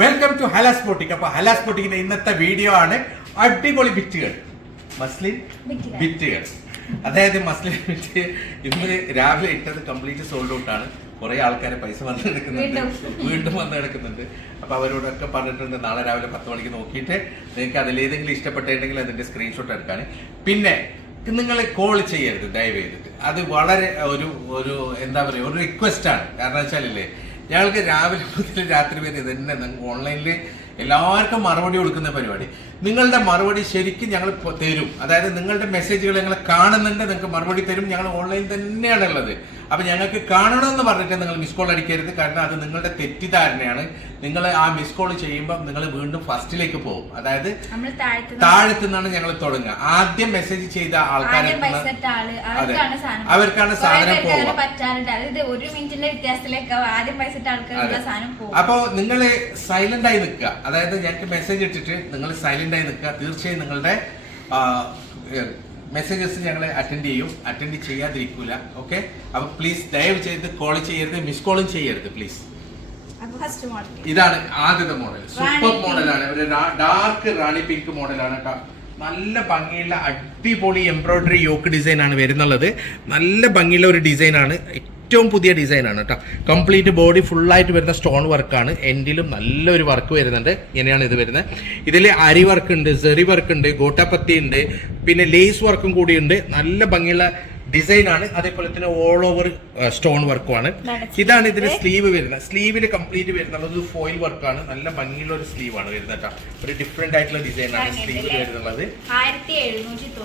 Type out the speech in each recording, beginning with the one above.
Welcome to ഹലാസ് boutique. അപ്പൊ ഹലാസ് ബോട്ടിക്കിന്റെ ഇന്നത്തെ video ആണ് അടിപൊളി ബിറ്റുകൾ, മസ്ലിൻ ബിറ്റുകൾ. അതായത് മസ്ലിൻ ബിറ്റ് ഇന്ന് രാവിലെ ഇട്ടത് കംപ്ലീറ്റ് സോൾഡ് ഔട്ട് ആണ്. കുറെ ആൾക്കാരെ പൈസ വന്ന് എടുക്കുന്നുണ്ട്, വീണ്ടും വന്ന് എടുക്കുന്നുണ്ട്. അപ്പൊ അവരോടൊക്കെ പറഞ്ഞിട്ടുണ്ട് നാളെ രാവിലെ 10 മണിക്ക് നോക്കിയിട്ട് നിങ്ങൾക്ക് അതിലേതെങ്കിലും ഇഷ്ടപ്പെട്ടിട്ടുണ്ടെങ്കിൽ അതിന്റെ സ്ക്രീൻഷോട്ട് എടുക്കാൻ. പിന്നെ നിങ്ങൾ കോൾ ചെയ്യരുത് ദയവ് ചെയ്തിട്ട്. അത് വളരെ ഒരു എന്താ പറയുക, ഒരു റിക്വസ്റ്റ് ആണ്. കാരണം വെച്ചാലല്ലേ, ഞങ്ങൾക്ക് രാവിലെ മുതൽ രാത്രി വരെ ഇതന്നെ ഓൺലൈനിൽ എല്ലാവർക്കും മറുപടി കൊടുക്കുന്ന പരിപാടി. നിങ്ങളുടെ മറുപടി ശരിക്കും ഞങ്ങൾ തരും. അതായത് നിങ്ങളുടെ മെസ്സേജുകൾ ഞങ്ങൾ കാണുന്നുണ്ട്, നിങ്ങൾക്ക് മറുപടി തരും. ഞങ്ങൾ ഓൺലൈൻ തന്നെയാണ് ഉള്ളത്. അപ്പൊ ഞങ്ങൾക്ക് കാണണമെന്ന് പറഞ്ഞിട്ട് നിങ്ങൾ മിസ് കോൾ അടിക്കരുത്. കാരണം അത് നിങ്ങളുടെ തെറ്റിദ്ധാരണയാണ്. നിങ്ങൾ ആ മിസ് കോൾ ചെയ്യുമ്പോൾ നിങ്ങൾ വീണ്ടും ഫസ്റ്റിലേക്ക് പോകും. അതായത് താഴത്തുനിന്നാണ് ഞങ്ങൾ തുടങ്ങുക. ആദ്യം മെസ്സേജ് ചെയ്ത ആൾക്കാരെ അവർക്കാണ് സാധനം പോകുക. അപ്പൊ നിങ്ങൾ സൈലന്റ് ആയി നിൽക്കുക. അതായത് ഞങ്ങൾക്ക് മെസ്സേജ് ഇട്ടിട്ട് നിങ്ങൾ സൈലന്റ് ആയി നിൽക്കുക. തീർച്ചയായും നിങ്ങളുടെ മെസ്സേജസ് ഞങ്ങൾ അറ്റൻഡ് ചെയ്യാതിരിക്കൂല. ഓക്കെ, അപ്പൊ പ്ലീസ് ദയവ് ചെയ്ത് കോൾ ചെയ്യരുത്, മിസ് കോളും ചെയ്യരുത് പ്ലീസ്. ഇതാണ് ആദ്യത്തെ മോഡൽ, സൂപ്പർ മോഡലാണ്. ഒരു ഡാർക്ക് റാണി പിങ്ക് മോഡലാണ് കേട്ടോ. നല്ല ഭംഗിയുള്ള അടിപൊളി എംബ്രോയിഡറി യോക്ക് ഡിസൈൻ ആണ് വരുന്നുള്ളത്. നല്ല ഭംഗിയുള്ള ഒരു ഡിസൈൻ ആണ്, ഏറ്റവും പുതിയ ഡിസൈൻ ആണ് കേട്ടോ. കംപ്ലീറ്റ് ബോഡി ഫുള്ളായിട്ട് വരുന്ന സ്റ്റോൺ വർക്കാണ്. എൻഡിലും നല്ലൊരു വർക്ക് വരുന്നുണ്ട്. ഇങ്ങനെയാണ് ഇത് വരുന്നത്. ഇതിൽ അരി വർക്ക് ഉണ്ട്, സെറി വർക്ക് ഉണ്ട്, ഗോട്ടാപ്പത്തി ഉണ്ട്, പിന്നെ ലേസ് വർക്കും കൂടി ഉണ്ട്. നല്ല ഭംഗിയുള്ള ഡിസൈൻ ആണ്. അതേപോലെ തന്നെ ഓൾ ഓവർ സ്റ്റോൺ വർക്കുമാണ്. ഇതാണ് ഇതിന്റെ സ്ലീവ് വരുന്നത്. സ്ലീവിൽ കംപ്ലീറ്റ് വരുന്നത് ഒരു ഫോയിൽ വർക്കാണ്. നല്ല ഭംഗിയുള്ള ഒരു സ്ലീവ് ആണ് വരുന്നത് കേട്ടോ. ഒരു ഡിഫറെന്റ് ആയിട്ടുള്ള ഡിസൈൻ ആണ് സ്ലീവിൽ വരുന്നത്.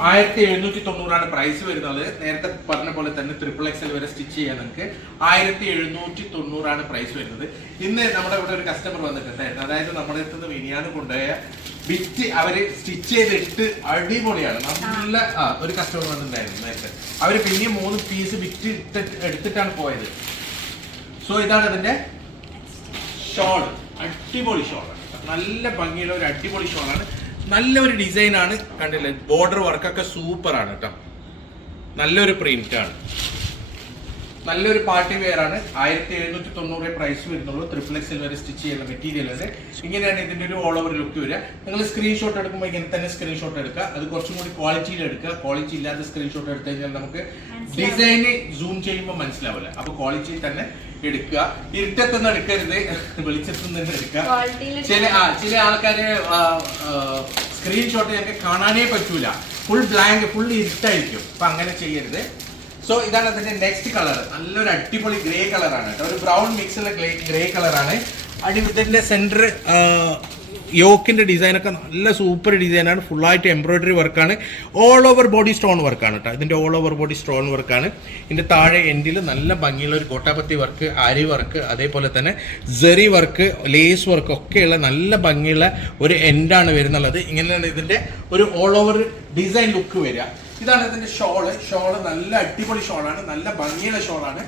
1790 പ്രൈസ് വരുന്നത്. നേരത്തെ പറഞ്ഞ പോലെ തന്നെ XXL വരെ സ്റ്റിച്ച് ചെയ്യാൻ നിങ്ങൾക്ക് 1790 പ്രൈസ് വരുന്നത്. ഇന്ന് നമ്മുടെ ഇവിടെ ഒരു കസ്റ്റമർ വന്നിട്ടുണ്ടായിരുന്നു. അതായത് നമ്മുടെ അടുത്ത് നിന്ന് വിനിയാന്ന് കൊണ്ടുപോയ ബിറ്റ് അവര് സ്റ്റിച്ച് ചെയ്തിട്ട് അടിപൊളിയാണ്. നല്ല ഒരു കസ്റ്റമർ വന്നിട്ടുണ്ടായിരുന്നു നേരത്തെ. അവര് പിന്നെ 3 പീസ് ബിറ്റ് എടുത്തിട്ടാണ് പോയത്. സോ ഇതാണ് ഇതിന്റെ ഷോൾ. അടിപൊളി ഷോളാണ്, നല്ല ഭംഗിയുള്ള ഒരു അടിപൊളി ഷോളാണ്. നല്ലൊരു ഡിസൈൻ ആണ്, കണ്ടില്ലേ? ബോർഡർ വർക്കൊക്കെ സൂപ്പർ ആണ് കേട്ടോ. നല്ലൊരു പ്രിന്റ് ആണ്, നല്ലൊരു പാർട്ടി വെയർ ആണ്. 1790 പ്രൈസ് വരുന്നുള്ളൂ. XXL വരെ സ്റ്റിച്ച് ചെയ്യുന്ന മെറ്റീരിയൽ ആണ്. ഇങ്ങനെയാണ് ഇതിന്റെ ഒരു ഓൾ ഓവർ ലുക്ക് വരിക. നിങ്ങൾ സ്ക്രീൻഷോട്ട് എടുക്കുമ്പോൾ ഇങ്ങനെ തന്നെ സ്ക്രീൻഷോട്ട് എടുക്കുക. അത് കുറച്ചും കൂടി ക്വാളിറ്റിയിൽ എടുക്കുക. ക്വാളിറ്റി ഇല്ലാത്ത സ്ക്രീൻഷോട്ട് എടുത്തു കഴിഞ്ഞാൽ നമുക്ക് ഡിസൈന് സൂം ചെയ്യുമ്പോൾ മനസ്സിലാവില്ല. അപ്പൊ ക്വാളിറ്റിയിൽ തന്നെ എടുക്കുക. ഇരുട്ടത്തൊന്നും എടുക്കരുത്, വെളിച്ചത്തുനിന്ന് തന്നെ എടുക്കുക. ചില ആൾക്കാര് സ്ക്രീൻഷോട്ട് ഞങ്ങൾക്ക് കാണാനേ പറ്റൂല, ഫുൾ ബ്ലാങ്ക്, ഫുൾ ഇരുട്ടായിരിക്കും. അപ്പൊ അങ്ങനെ ചെയ്യരുത്. സോ ഇതാണ് അതിന്റെ നെക്സ്റ്റ് കളർ. നല്ലൊരു അടിപൊളി ഗ്രേ കളറാണ് കേട്ടോ. ഒരു ബ്രൗൺ മിക്സ് ഉള്ള ഗ്രേ കളറാണ്. ഇതിന്റെ സെന്റർ യോക്കിന്റെ ഡിസൈൻ ഒക്കെ നല്ല സൂപ്പർ ഡിസൈനാണ്. ഫുള്ളായിട്ട് എംബ്രോയിഡറി വർക്കാണ്. ഓൾ ഓവർ ബോഡി സ്റ്റോൺ വർക്കാണ് കേട്ടോ. ഇതിന്റെ ഓൾ ഓവർ ബോഡി സ്റ്റോൺ വർക്കാണ്. ഇതിന്റെ താഴെ എൻഡിൽ നല്ല ഭംഗിയുള്ള ഒരു ഗോട്ടാപത്തി വർക്ക്, ആരി വർക്ക്, അതേപോലെ തന്നെ സെറി വർക്ക്, ലേസ് വർക്ക് ഒക്കെയുള്ള നല്ല ഭംഗിയുള്ള ഒരു എൻഡാണ് വരുന്നുള്ളത്. ഇങ്ങനെയാണ് ഇതിന്റെ ഒരു ഓൾ ഓവർ ഡിസൈൻ ലുക്ക് വരിക. ഇതാണ് ഇതിന്റെ ഷോള് നല്ല അടിപൊളി ഷോളാണ്. നല്ല ഭംഗിയുള്ള ഷോളാണ്.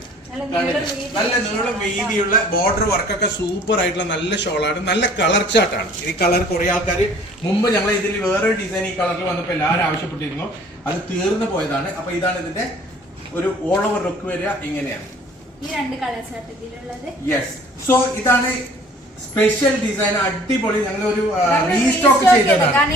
നല്ല നീളം വീതിയുള്ള ബോർഡർ വർക്കൊക്കെ സൂപ്പർ ആയിട്ടുള്ള നല്ല ഷോളാണ്. നല്ല കളർ ചാർട്ടാണ്. ഈ കളർ കുറെ ആൾക്കാർ മുമ്പ് ഞങ്ങൾ ഇതിൽ വേറൊരു ഡിസൈൻ ഈ കളറിൽ വന്നപ്പോൾ എല്ലാവരും ആവശ്യപ്പെട്ടിരുന്നു. അത് തീർന്നു പോയതാണ്. അപ്പൊ ഇതാണ് ഇതിന്റെ ഒരു ഓൾ ഓവർ ലുക്ക് വരിക. ഇങ്ങനെയാണ് യെസ്. സോ ഇതാണ് സ്പെഷ്യൽ ഡിസൈൻ, അടിപൊളി. ഞങ്ങൾ ഒരു റീസ്റ്റോക്ക് ചെയ്തതാണ്.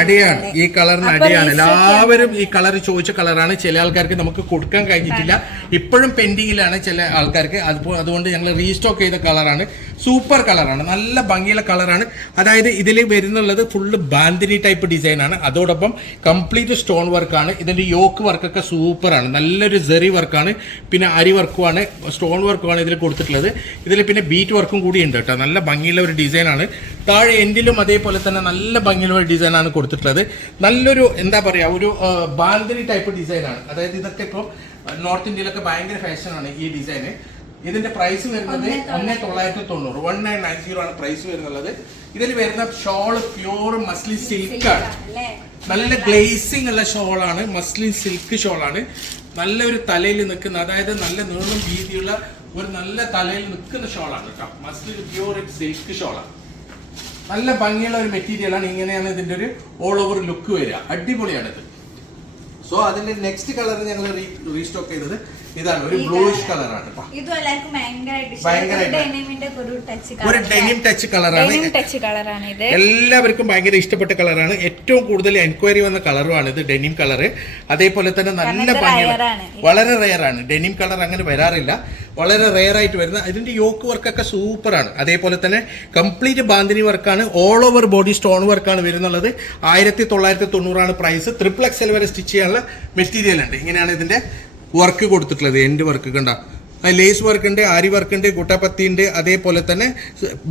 അടിയാണ്, ഈ കളറിന് അടിയാണ്. എല്ലാവരും ഈ കളർ ചോദിച്ച കളറാണ്. ചില ആൾക്കാർക്ക് നമുക്ക് കൊടുക്കാൻ കഴിഞ്ഞിട്ടില്ല, ഇപ്പോഴും പെൻഡിങ്ങിലാണ് ചില ആൾക്കാർക്ക്. അതുകൊണ്ട് ഞങ്ങൾ റീസ്റ്റോക്ക് ചെയ്ത കളറാണ്. സൂപ്പർ കളറാണ്, നല്ല ഭംഗിയുള്ള കളറാണ്. അതായത് ഇതിൽ വരുന്നുള്ളത് ഫുള്ള് ബാന്തിനി ടൈപ്പ് ഡിസൈൻ ആണ്. അതോടൊപ്പം കംപ്ലീറ്റ് സ്റ്റോൺ വർക്കാണ്. ഇതിന്റെ യോക്ക് വർക്കൊക്കെ സൂപ്പറാണ്. നല്ലൊരു സെറി വർക്കാണ്, പിന്നെ അരി വർക്കുമാണ്, സ്റ്റോൺ വർക്കുമാണ് ഇതിൽ കൊടുത്തിട്ടുള്ളത്. ഇതിൽ പിന്നെ ബീറ്റ് വർക്കും കൂടി ഉണ്ട് കേട്ടോ. നല്ല ഭംഗിയുള്ള ഒരു ഡിസൈനാണ്. താഴെ എൻഡിലും അതേപോലെ തന്നെ നല്ല ഭംഗിയുള്ള ഒരു ഡിസൈനാണ് കൊടുത്തിട്ടുള്ളത്. നല്ലൊരു എന്താ പറയാ, ഒരു ബാന്തിനി ടൈപ്പ് ഡിസൈനാണ്. അതായത് ഇതൊക്കെ ഇപ്പോൾ നോർത്ത് ഇന്ത്യയിലൊക്കെ ഭയങ്കര ഫാഷനാണ് ഈ ഡിസൈന്. ഇതിന്റെ പ്രൈസ് വരുന്നത് 1990 ആണ് പ്രൈസ് വരുന്നുള്ളത്. ഇതിൽ വരുന്ന ഷോള് പ്യൂർ മസ്ലിൻ സിൽക്കാണ്. നല്ല ഗ്ലേസിംഗ് ഉള്ള ഷോളാണ്, മസ്ലിൻ സിൽക്ക് ഷോളാണ്. നല്ലൊരു തലയിൽ നിൽക്കുന്ന, അതായത് നല്ല നീളം വീതിയുള്ള ഒരു നല്ല തലയിൽ നിൽക്കുന്ന ഷോളാണ് കേട്ടോ. മസ്ലിൻ പ്യൂർ സിൽക്ക് ഷോളാണ്. നല്ല ഭംഗിയുള്ള ഒരു മെറ്റീരിയലാണ്. ഇങ്ങനെയാണ് ഇതിന്റെ ഒരു ഓൾ ഓവർ ലുക്ക് വരിക. അടിപൊളിയാണിത്. സോ അതിന്റെ നെക്സ്റ്റ് കളർ ഞങ്ങൾ റീസ്റ്റോക്ക് ചെയ്തത് ഇതാണ് ഒരു ബ്ലൂയിഷ് കളറാണ്. ഒരു ഡെനിം ടച്ച് കളറാണ്. എല്ലാവർക്കും ഭയങ്കര ഇഷ്ടപ്പെട്ട കളറാണ്. ഏറ്റവും കൂടുതൽ എൻക്വയറി വന്ന കളറുമാണ് ഇത്, ഡെനിം കളറ്. അതേപോലെ തന്നെ നല്ല ഭംഗിയാണ്, വളരെ റെയറാണ്. ഡെനിം കളർ അങ്ങനെ വരാറില്ല, വളരെ റെയർ ആയിട്ട് വരുന്ന. ഇതിന്റെ യോക്ക് വർക്കൊക്കെ സൂപ്പറാണ്. അതേപോലെ തന്നെ കംപ്ലീറ്റ് ബാന്തിനി വർക്കാണ്, ഓൾ ഓവർ ബോഡി സ്റ്റോൺ വർക്കാണ് വരുന്നുള്ളത്. 1990 പ്രൈസ്. XXL വരെ സ്റ്റിച്ച് ചെയ്യാനുള്ള മെറ്റീരിയൽ ഉണ്ട്. ഇങ്ങനെയാണ് ഇതിന്റെ വർക്ക് കൊടുത്തിട്ടുള്ളത്. എൻഡ് വർക്ക് കണ്ട, ലേസ് വർക്ക് ഉണ്ട്, ആരി വർക്ക് ഉണ്ട്, ഗുട്ടാപ്പത്തി ഉണ്ട്, അതേപോലെ തന്നെ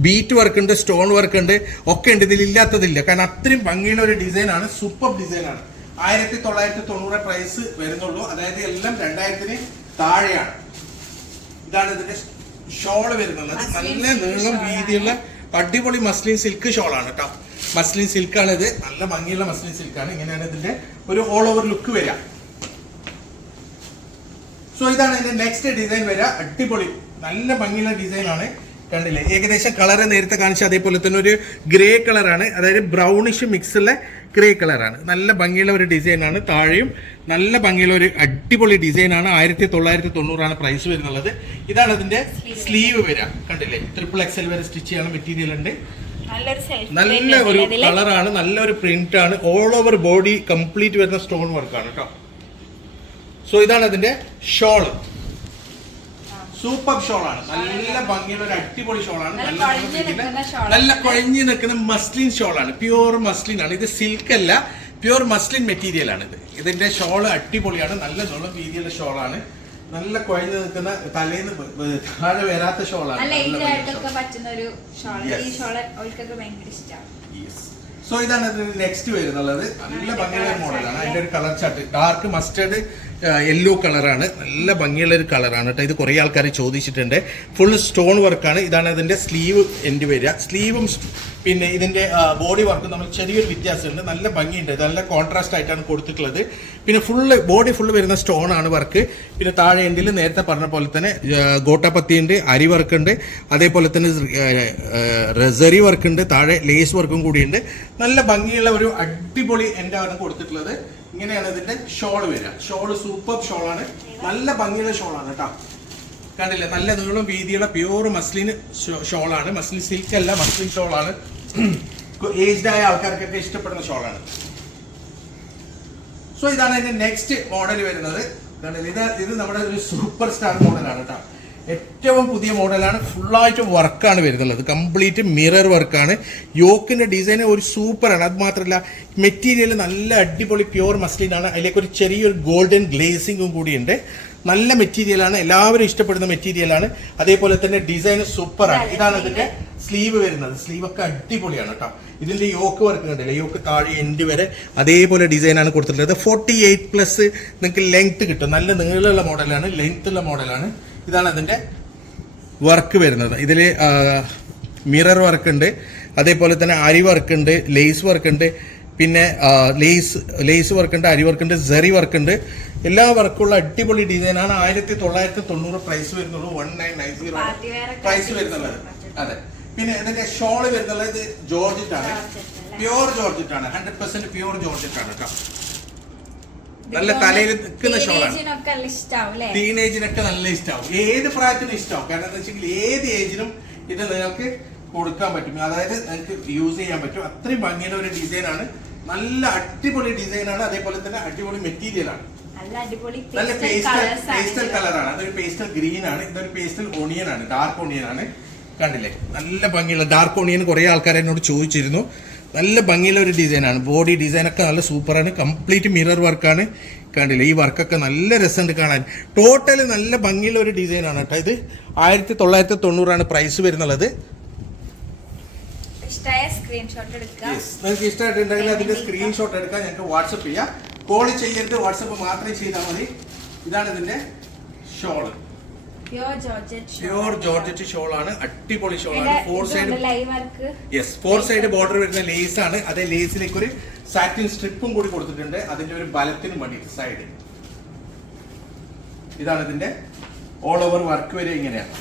ബീറ്റ് വർക്ക് ഉണ്ട്, സ്റ്റോൺ വർക്ക് ഉണ്ട്, ഒക്കെ ഉണ്ട്. ഇതിലില്ലാത്തതില്ല, കാരണം അത്രയും ഭംഗിയുള്ള ഒരു ഡിസൈനാണ്, സൂപ്പർ ഡിസൈനാണ്. 1990 പ്രൈസ് വരുന്നുള്ളൂ. അതായത് എല്ലാം 2000 താഴെയാണ്. ഇതാണ് ഇതിന്റെ ഷോള് വരുന്നത്. നല്ല നീളം വീതിയുള്ള അടിപൊളി മസ്ലിൻ സിൽക്ക് ഷോളാണ് കേട്ടോ. മസ്ലിൻ സിൽക്കാണ് ഇത്, നല്ല ഭംഗിയുള്ള മസ്ലിൻ സിൽക്കാണ്. ഇങ്ങനെയാണ് ഇതിന്റെ ഒരു ഓൾ ഓവർ ലുക്ക് വരിക. സോ ഇതാണ് ഇതിന്റെ നെക്സ്റ്റ് ഡിസൈൻ വരിക. അടിപൊളി നല്ല ഭംഗിയുള്ള ഡിസൈൻ ആണ്. കണ്ടില്ലേ, ഏകദേശം കളറ് നേരത്തെ കാണിച്ച അതേപോലെ തന്നെ ഒരു ഗ്രേ കളറാണ്, അതായത് ബ്രൗണിഷ് മിക്സുള്ള ഗ്രേ കളറാണ്. നല്ല ഭംഗിയുള്ള ഒരു ഡിസൈനാണ്. താഴെയും നല്ല ഭംഗിയുള്ള ഒരു അടിപൊളി ഡിസൈനാണ്. 1990 പ്രൈസ് വരുന്നുള്ളത്. ഇതാണ് ഇതിന്റെ സ്ലീവ് വരിക. കണ്ടില്ലേ, XXL വരെ സ്റ്റിച്ച് ചെയ്യാനുള്ള മെറ്റീരിയൽ ഉണ്ട്. നല്ല ഒരു കളറാണ്, നല്ലൊരു പ്രിന്റ് ആണ്. ഓൾ ഓവർ ബോഡി കംപ്ലീറ്റ് വരുന്ന സ്റ്റോൺ വർക്കാണ് കേട്ടോ. സോ ഇതാണ് അതിന്റെ ഷോള്. സൂപ്പർ ഷോളാണ്, നല്ല ഭംഗിയുള്ള ഒരു അടിപൊളി ഷോളാണ്. നല്ല കുഴഞ്ഞു നിൽക്കുന്ന മസ്ലിൻ ഷോളാണ്, പ്യൂർ മസ്ലിൻ ആണ്. ഇത് സിൽക്ക് അല്ല, പ്യൂർ മസ്ലിൻ മെറ്റീരിയൽ ആണ് ഇത്. ഇതിന്റെ ഷോള് അടിപൊളിയാണ്, നല്ല നീളം വീതിയുള്ള ഷോളാണ്. നല്ല കുഴഞ്ഞു നിൽക്കുന്ന തലേന്ന് താഴെ വരാത്ത ഷോളാണ്. സോ ഇതാണ് നെക്സ്റ്റ് വരുന്നുള്ളത്. നല്ല ഭംഗിയുള്ള മോഡലാണ്. അതിന്റെ ഒരു colour chart dark mustard yellow കളറാണ്. നല്ല ഭംഗിയുള്ള ഒരു കളറാണ് കേട്ടോ. ഇത് കുറേ ആൾക്കാർ ചോദിച്ചിട്ടുണ്ട്. ഫുൾ സ്റ്റോൺ വർക്കാണ്. ഇതാണ് അതിന്റെ സ്ലീവ് എൻഡ് വരിക. സ്ലീവും പിന്നെ ഇതിന്റെ ബോഡി വർക്കും നമ്മൾ ചെറിയൊരു വ്യത്യാസമുണ്ട്. നല്ല ഭംഗിയുണ്ട്. ഇത് നല്ല കോൺട്രാസ്റ്റ് ആയിട്ടാണ് കൊടുത്തിട്ടുള്ളത്. പിന്നെ ബോഡി ഫുള്ള് വരുന്ന സ്റ്റോൺ ആണ് വർക്ക്. പിന്നെ താഴെ എൻഡിൽ നേരത്തെ പറഞ്ഞ പോലെ തന്നെ ഗോട്ടാപ്പത്തി ഉണ്ട്, അരി വർക്ക് ഉണ്ട്, അതേപോലെ തന്നെ റെസറി വർക്ക് ഉണ്ട്, താഴെ ലേസ് വർക്കും കൂടിയുണ്ട്. നല്ല ഭംഗിയുള്ള ഒരു അടിപൊളി എൻഡാണ് കൊടുത്തിട്ടുള്ളത്. ഇങ്ങനെയാണ് ഇതിന്റെ ഷോള് വരിക. ഷോള് സൂപ്പർ ഷോളാണ്, നല്ല ഭംഗിയുള്ള ഷോളാണ് കേട്ടോ. കണ്ടില്ലേ, നല്ല നീളം വീതിയുള്ള പ്യൂർ മസ്ലിൻ ഷോളാണ്. മസ്ലിൻ സിൽക്ക് അല്ല, മസ്ലിൻ ഷോളാണ്. ഏജ്ഡ് ആയ ആൾക്കാർക്കൊക്കെ ഇഷ്ടപ്പെടുന്ന ഷോളാണ്. സോ ഇതാണ് ഇതിന്റെ നെക്സ്റ്റ് മോഡൽ വരുന്നത്. ഇത് നമ്മുടെ ഒരു സൂപ്പർ സ്റ്റാർ മോഡലാണ് കേട്ടോ. ഏറ്റവും പുതിയ മോഡലാണ്. ഫുള്ളായിട്ട് വർക്കാണ് വരുന്നുള്ളത്. കംപ്ലീറ്റ് മിറർ വർക്കാണ്. യോക്കിന്റെ ഡിസൈൻ ഒരു സൂപ്പറാണ്. അത് മാത്രമല്ല മെറ്റീരിയൽ നല്ല അടിപൊളി പ്യൂർ മസ്ലിനാണ്. അതിലേക്ക് ഒരു ചെറിയൊരു ഗോൾഡൻ ഗ്ലേസിംഗും കൂടിയുണ്ട്. നല്ല മെറ്റീരിയലാണ്, എല്ലാവരും ഇഷ്ടപ്പെടുന്ന മെറ്റീരിയലാണ്. അതേപോലെ തന്നെ ഡിസൈൻ സൂപ്പറാണ്. ഇതാണ് ഇതിന്റെ സ്ലീവ് വരുന്നത്. സ്ലീവൊക്കെ അടിപൊളിയാണ് കേട്ടോ. ഇതിന്റെ യോക്ക് വർക്ക് കണ്ടില്ലേ, യോക്ക് താഴെ എൻഡ് വരെ അതേപോലെ ഡിസൈനാണ് കൊടുത്തിട്ടുള്ളത്. 48+ നിങ്ങൾക്ക് ലെങ്ത് കിട്ടും. നല്ല നീളമുള്ള മോഡലാണ്, ലെങ്ത് ഉള്ള മോഡലാണ്. ഇതാണ് അതിന്റെ വർക്ക് വരുന്നത്. ഇതിൽ മിറർ വർക്ക് ഉണ്ട്, അതേപോലെ തന്നെ അരി വർക്ക് ഉണ്ട്, ലേസ് വർക്ക് ഉണ്ട്, പിന്നെ ലേസ് വർക്ക് ഉണ്ട്, അരി വർക്ക് ഉണ്ട്, സെറി വർക്ക് ഉണ്ട്. എല്ലാ വർക്കുള്ള അടിപൊളി ഡിസൈനാണ്. 1990 പ്രൈസ് വരുന്നുള്ളൂ. 1990 പ്രൈസ് വരുന്നുള്ളത്. അതെ. പിന്നെ ഇതിന്റെ ഷോള് വരുന്നുള്ളത് ഇത് ജോർജറ്റ് ആണ്, പ്യൂർ ജോർജറ്റ് ആണ്. 100% പ്യൂർ ജോർജറ്റ് ആണ് കേട്ടോ. നല്ല തലയിൽ നിൽക്കുന്ന ഷോളാണ്. ടീനേജിനൊക്കെ നല്ല ഇഷ്ടമാവും, ഏത് പ്രായത്തിനും ഇഷ്ടമാവും. കാരണം എന്താ വെച്ചെങ്കിൽ ഏത് ഏജിനും ഇത് നിങ്ങൾക്ക് കൊടുക്കാൻ പറ്റും, അതായത് നിങ്ങൾക്ക് യൂസ് ചെയ്യാൻ പറ്റും. അത്രയും ഭംഗിയുള്ള ഒരു ഡിസൈനാണ്. നല്ല അടിപൊളി ഡിസൈനാണ്. അതേപോലെ തന്നെ അടിപൊളി മെറ്റീരിയൽ ആണ്. നല്ല പേസ്റ്റൽ കളറാണ്. അതൊരു പേസ്റ്റൽ ഗ്രീൻ ആണ്. ഇതൊരു പേസ്റ്റൽ ഓണിയൻ ആണ്, ഡാർക്ക് ഓണിയൻ ആണ്. കണ്ടില്ലേ, നല്ല ഭംഗിയുള്ള ഡാർക്ക് ഓണിയൻ. കുറേ ആൾക്കാർ എന്നോട് ചോദിച്ചിരുന്നു. നല്ല ഭംഗിയുള്ള ഒരു ഡിസൈനാണ്. ബോഡി ഡിസൈനൊക്കെ നല്ല സൂപ്പറാണ്. കംപ്ലീറ്റ് മിറർ വർക്കാണ്. കണ്ടില്ലേ, ഈ വർക്കൊക്കെ നല്ല രസമുണ്ട് കാണാൻ. ടോട്ടൽ നല്ല ഭംഗിയുള്ള ഒരു ഡിസൈനാണ് കേട്ടോ. ഇത് 1990 പ്രൈസ് വരുന്നുള്ളത്. നിങ്ങൾക്ക് ഇഷ്ടമായിട്ടുണ്ടെങ്കിൽ അതിന്റെ സ്ക്രീൻഷോട്ട് എടുക്കാൻ ഞങ്ങൾക്ക് വാട്സപ്പ് ചെയ്യാം. കോൾ ചെയ്യരുത്, വാട്സപ്പ് മാത്രമേ ചെയ്താൽ മതി. ഇതാണ് ഇതിന്റെ ഷോള്. പ്യൂർ ജോർജറ്റ് ഷോളാണ്. അടിപൊളി ഷോളാണ്. 4 സൈഡ് ബോർഡർ വരുന്ന ലേസ് ആണ്. അതേ ലേസിലേക്ക് ഒരു സാറ്റിൻ സ്ട്രിപ്പും കൂടി കൊടുത്തിട്ടുണ്ട്, അതിന്റെ ഒരു ബലത്തിന് വേണ്ടിയിട്ട് സൈഡ്. ഇതാണ് ഇതിന്റെ ഓൾ ഓവർ വർക്ക് വരെ ഇങ്ങനെയാണ്.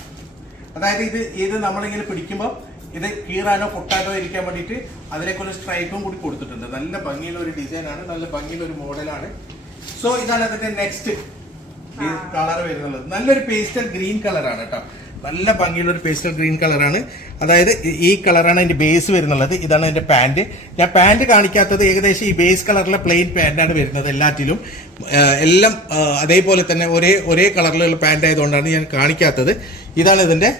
അതായത് ഇത് നമ്മളിങ്ങനെ പിടിക്കുമ്പോൾ ഇത് കീറാനോ പൊട്ടാനോ ഇരിക്കാൻ വേണ്ടിയിട്ട് അതിലേക്കൊരു സ്ട്രൈപ്പും കൂടി കൊടുത്തിട്ടുണ്ട്. നല്ല ഭംഗിയുള്ള ഒരു ഡിസൈനാണ്, നല്ല ഭംഗിയുള്ള ഒരു മോഡലാണ്. സോ ഇതാണ് അതിന്റെ നെക്സ്റ്റ് കളർ വരുന്നുള്ളത്. നല്ലൊരു പേസ്റ്റൽ ഗ്രീൻ കളറാണ് കേട്ടോ. നല്ല ഭംഗിയുള്ള ഒരു പേസ്റ്റൽ ഗ്രീൻ കളറാണ്. അതായത് ഈ കളറാണ് അതിന്റെ ബേസ് വരുന്നുള്ളത്. ഇതാണ് അതിന്റെ പാന്റ്. ഞാൻ പാന്റ് കാണിക്കാത്തത് ഏകദേശം ഈ ബേസ് കളറിലെ പ്ലെയിൻ പാന്റാണ് വരുന്നത് എല്ലാറ്റിലും. എല്ലാം അതേപോലെ തന്നെ ഒരേ കളറിലുള്ള പാന്റ് ആയതുകൊണ്ടാണ് ഞാൻ കാണിക്കാത്തത്. ഇതാണ് ഇതിന്റെ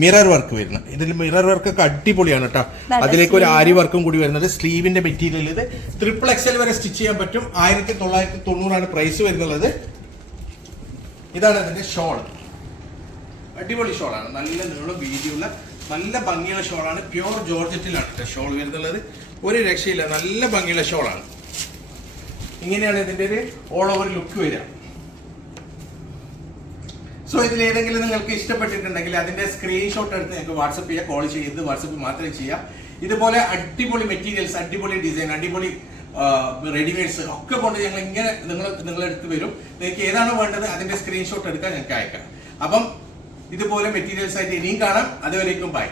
മിറർ വർക്ക് വരുന്നത്. ഇതിൽ മിറർ വർക്ക് ഒക്കെ അടിപൊളിയാണ് കേട്ടോ. അതിലേക്ക് ഒരു ആരി വർക്കും കൂടി വരുന്നത്. സ്ലീവിന്റെ മെറ്റീരിയൽ ഇത് XXL വരെ സ്റ്റിച്ച് ചെയ്യാൻ പറ്റും. 1990 പ്രൈസ് വരുന്നുള്ളത്. ഇതാണ് ഇതിന്റെ ഷോൾ. അടിപൊളി ഷോളാണ്. നല്ല നീളം വീതിയുള്ള നല്ല ഭംഗിയുള്ള ഷോളാണ്. പ്യൂർ ജോർജറ്റിലാണ് ഷോൾ വരുന്നുള്ളത്. ഒരു രക്ഷയില്ല, നല്ല ഭംഗിയുള്ള ഷോളാണ്. ഇങ്ങനെയാണ് ഇതിന്റെ ഒരു ഓൾ ഓവർ ലുക്ക് വരിക. സോ ഇതിൽ ഏതെങ്കിലും നിങ്ങൾക്ക് ഇഷ്ടപ്പെട്ടിട്ടുണ്ടെങ്കിൽ അതിന്റെ സ്ക്രീൻഷോട്ട് എടുത്ത് നിങ്ങൾക്ക് വാട്സപ്പ് ചെയ്യുക. കോൾ ചെയ്ത് വാട്സപ്പിൽ മാത്രമേ ചെയ്യാം. ഇതുപോലെ അടിപൊളി മെറ്റീരിയൽസ്, അടിപൊളി ഡിസൈൻ, അടിപൊളി റെഡിമെയ്ഡ്സ് ഒക്കെ കൊണ്ട് ഞങ്ങൾ ഇങ്ങനെ നിങ്ങളെടുത്ത് വരും. നിങ്ങൾക്ക് ഏതാണോ വേണ്ടത് അതിന്റെ സ്ക്രീൻഷോട്ട് എടുക്കാൻ ഞങ്ങൾക്ക് അയക്കാം. അപ്പം ഇതുപോലെ മെറ്റീരിയൽസ് ആയിട്ട് ഇനിയും കാണാം. അതുവരേക്കും ബൈ.